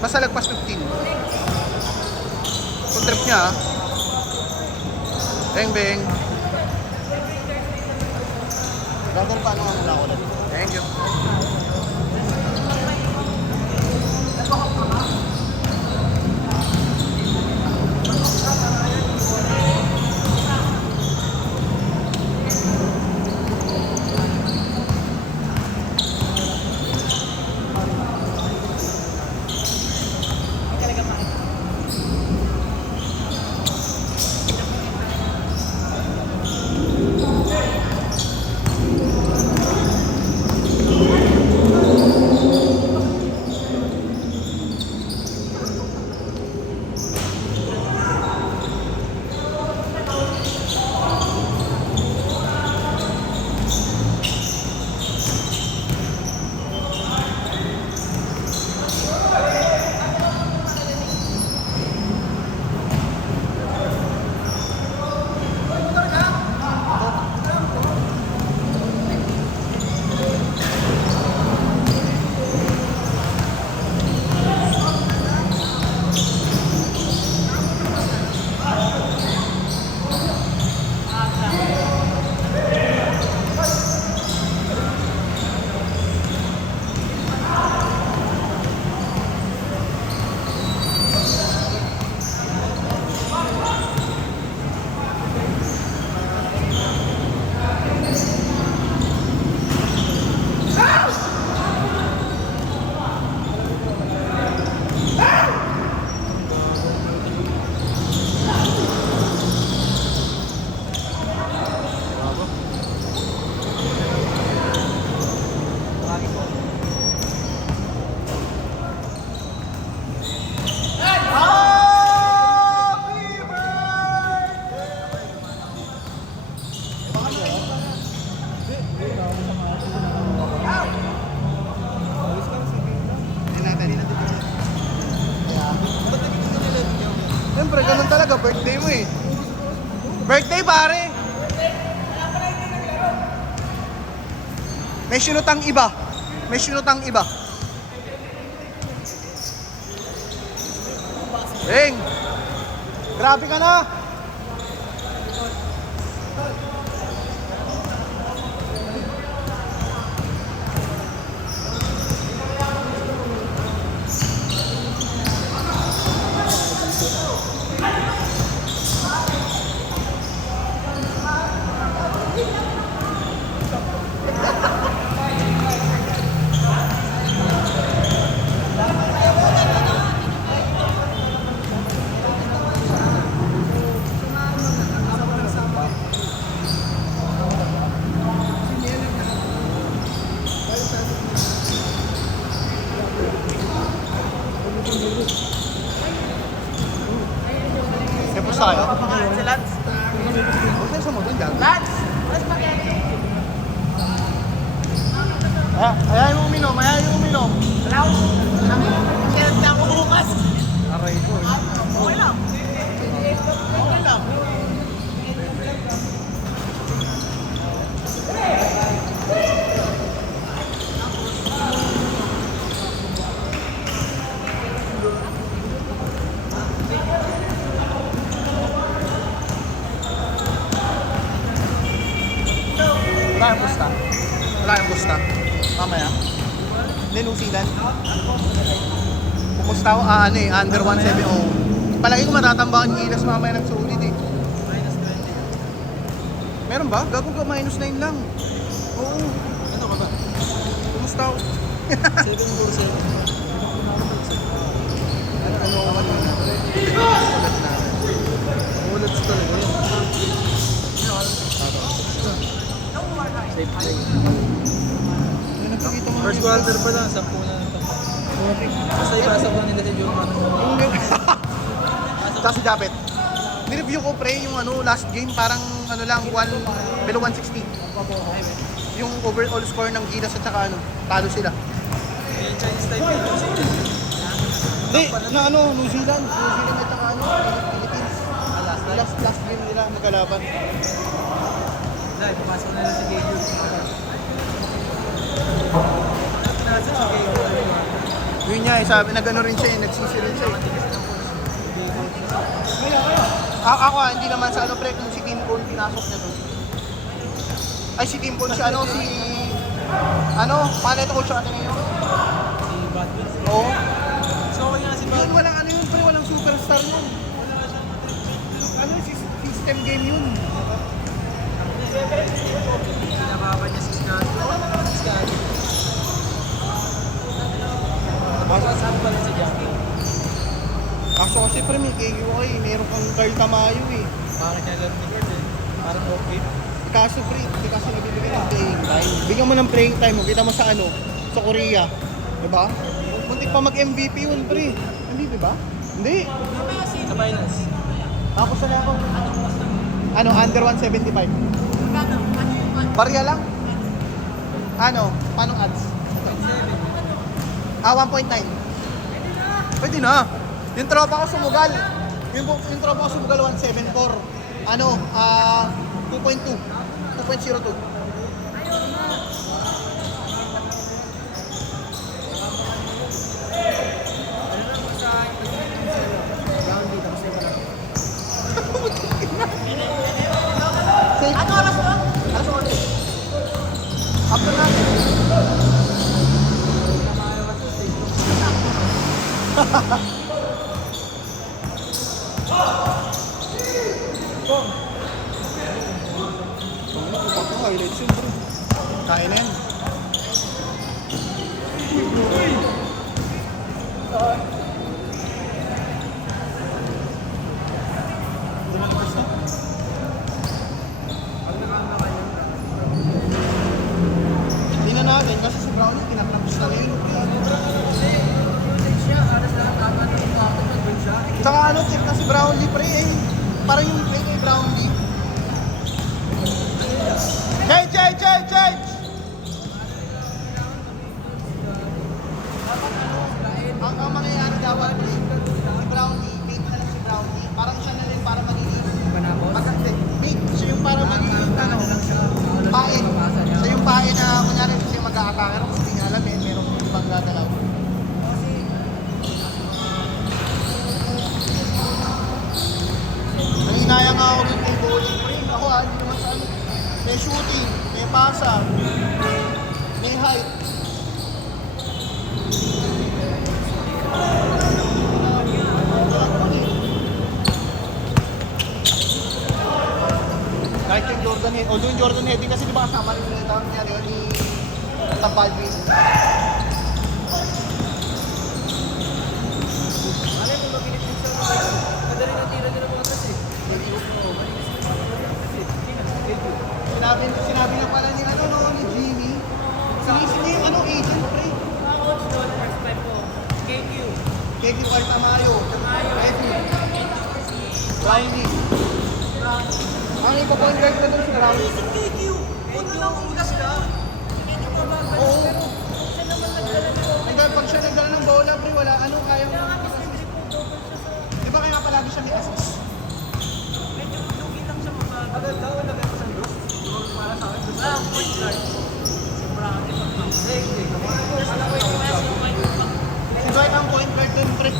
Basta lagpas 15. Full trip niya ah. Beng beng. Brother, paano nga muna ako ulit? Thank you. Siyempre, ganun talaga, birthday mo eh. Birthday pare! May sinutang iba. May sinutang iba. Beng! Grabe ka na! Tapos tayo? Si Lance. Huwag na sa mo dun dyan. Lance! Mas spaghetti. Ayaw mo uminom, ayaw mo uminom. Wala ko. Kaya na ako bukas. Aray ko eh. Okay lang. Okay lang. Wala yung pusta. Wala yung pusta. Mamaya. Hindi, New Zealand. Pumusta ako, under 170. Palagi ko matatambakan yung ilas mamaya ng sulit eh. Meron ba? Gago ka, minus 9 lang. Oo. Ano ka ba? Pumusta ako. 747. Ano ako kanina? Bullets talaga yun. Safe play. First quarter pa lang, 10 na ito. Basta ipasok lang nila si Juma. Tapos si Japet. Nireview ko pre yung last game parang lang below 160. Yung overall score ng Gilas at saka talo sila. Yung Chinese type yun. Hindi, na New Zealand at saka Philippines. Last game nila magkalaban. Dahil, papasok na lang si Gabriel. Nasa si Gabriel. Yun niya, sabi, nag-ano rin siya, nagsisi rin siya. Ako hindi naman sa ano pre, kung si Tim Cone pinasok niya doon. Ay, si Tim Cone, si ano, paano ito coach natin ngayon? Si Batman. Oo. So, okay nga si Yun, Batman. walang ano yun pre, walang superstar yun. Ano, system game yun. Pinababa niya si Scott. Scott. Basta saan pa rin si Jackie? Kaso kasi pre, may KQI, meron kang Carl Tamayo eh. Bakit niya laro ni Ed eh? Parang okay. Kaso pre, hindi kasi nabibigyan ng playing time. Bigyan mo ng playing time mo, kita mo sa ano, sa Korea. Diba? Muntik pa mag-MVP yun pre. Hindi, diba? Hindi. Sa finals. Tapos na ako. Ano, under 175. Barya lang? Ano, paano odds? 1.9. Pwede na. Yung tropa ko sumugal. Yung tropa ko sumugal 174. Ano, 2.2. 2.02. Ano oras mo? Alas 8. After natin. Highlights yun bro. Kaya na yan. Lumabas na. Hindi na natin kasi si Brownie tinatapos na yun. Tsaka ano, check na si Brownlee pre eh. Parang yung play kay Brownlee. Change! Ang mangyayari dapat pre, si Brownlee, mate na lang si Brownlee. Parang siya na rin para magiging maganda. Mate, siya yung para magiging ano, pain. Siya yung pain na kunyari siya mag-a-attacker kasi hindi niya alam eh, merong ibang gagalaw. Nahinaya nga ako dun kay bowling pre. Ako hindi naman sa ano. May shooting, may pasa, may height. Kahit yung Jordan Head, although yung Jordan Heading kasi di ba kasama rin yung netang niya rin ni Baldwin. Sinabi na pala ni ano, no, ni Jimmy. Sinisip niya yung ano, agent, pre. KQ Carl Tamayo. KQ. Brownie. Ang ipakonvert na doon si Brownie. Oo. Hindi, pag siya nagdala ng bola, pre, wala ano, kaya mo. Di ba kaya palagi siya may assist? Si Dwight ang point guard dun, pre.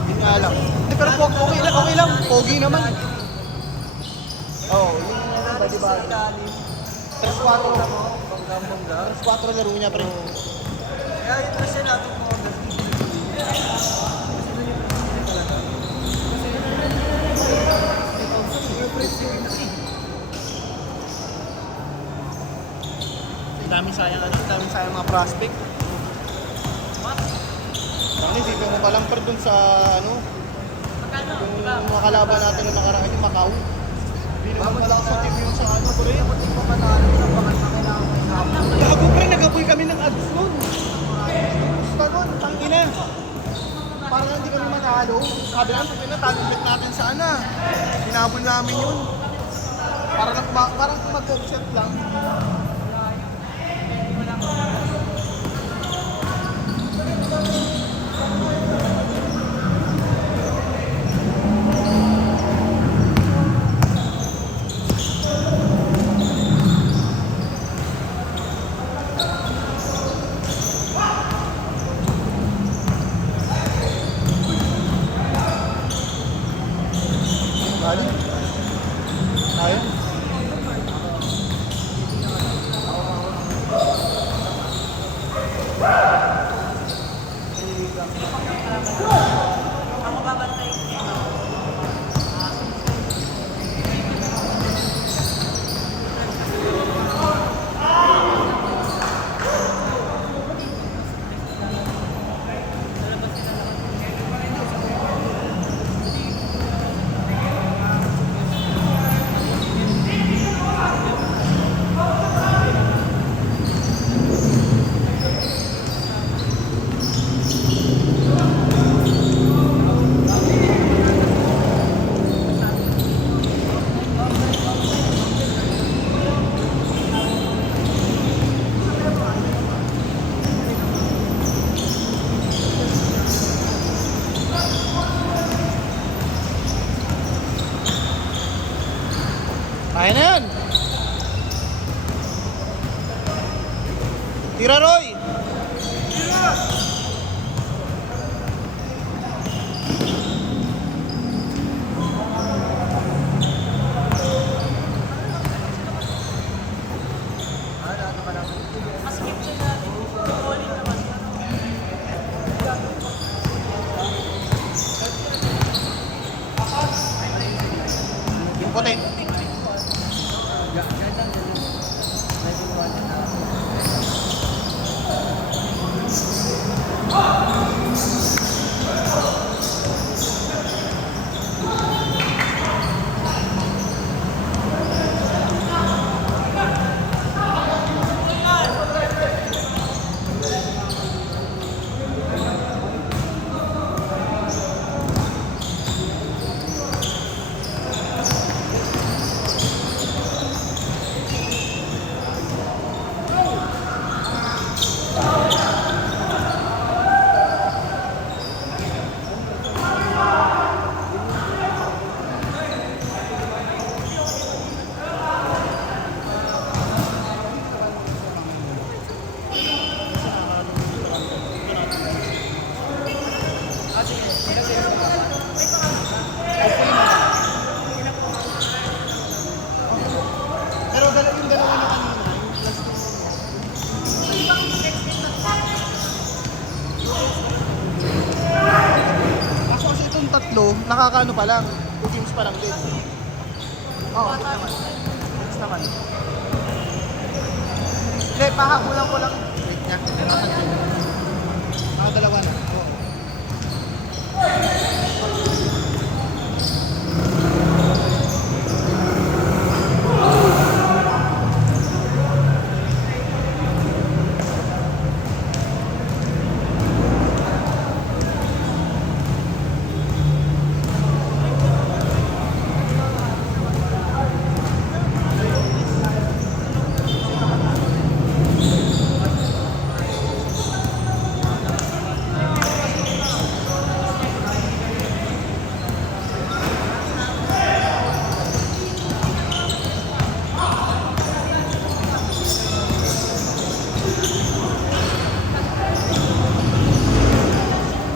Hindi nga alam. Hindi, pero okay lang. Pogi naman. Oo, yun yung ano, di ba? 3-4 laro niya, pre. Kaya ito siya natin mo. Daming sayang mga prospect. Dami, dito mo palang per dun sa ano, yung mga kalaban natin na nakaraan yung Macau. Hindi naman pala sa team yung sa ano, pre. Gago pre, nag-apoy kami ng ads nun. Basta nun, tangina. Parang hindi kami matalo. Sabi lang, sabi na, talo-ulit natin sana. Hinabol namin yun. Parang mag-offset lang. Kaya na yan. Tira, Roy. Yung puti. Pero yung dalawa na kanina, yung plastic. Kaso kasi itong tatlo, nakakaano pa lang. 2 games pa lang din. Oo, oh, naman. Next naman. Hindi, pahakulang ko lang. Wait niya. Mga dalawa na. Oo.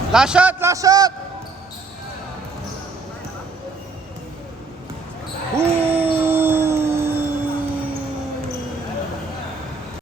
Last shot! Last shot!